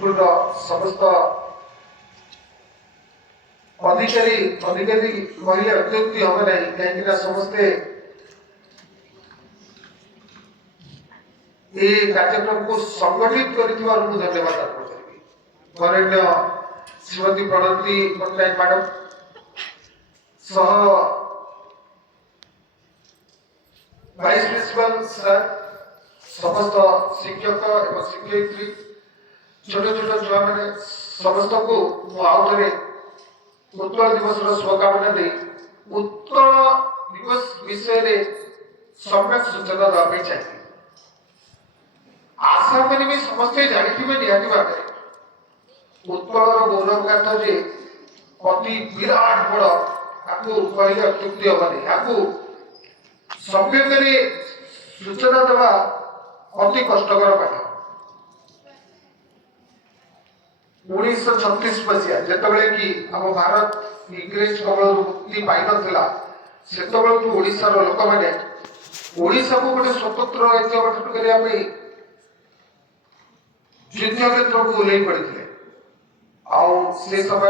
school समस्त अधिकारी अधिकारी कहले अत्युक्ति हम ना कहीं समस्ते ये कार्यक्रम को संगठित कर धन्यवाद अर्पण करी वरेण्य श्रीमती प्रणति पट्टनायक मैडम सह वाइस प्रिंसिपल सर समस्त शिक्षक एवं शिक्षयित्री छोट छोट छुआ मैंने समस्त को आउ थे उत्कल दिवस शुभकामना दे उत्कल दिवस विषय सम्यक सूचना देवाई चाहिए आशा करी भी समस्ते जानी निहाती भाव उत्कल गौरव गाथा जे अति विराट बड़ आपको कहले अत्युक्ति हेनी आपको सम्यक सूचना देवा अति कष्टकर पाठ 1936 मसीहा जितेबाला कि आम भारत इंग्रेज कबल मुक्ति पाई ना से ओडार लोक मैंने ओडा को गोटे स्वतंत्र राज्य गठन करने युद्ध क्षेत्र को ओल्लई पड़ते आ से समय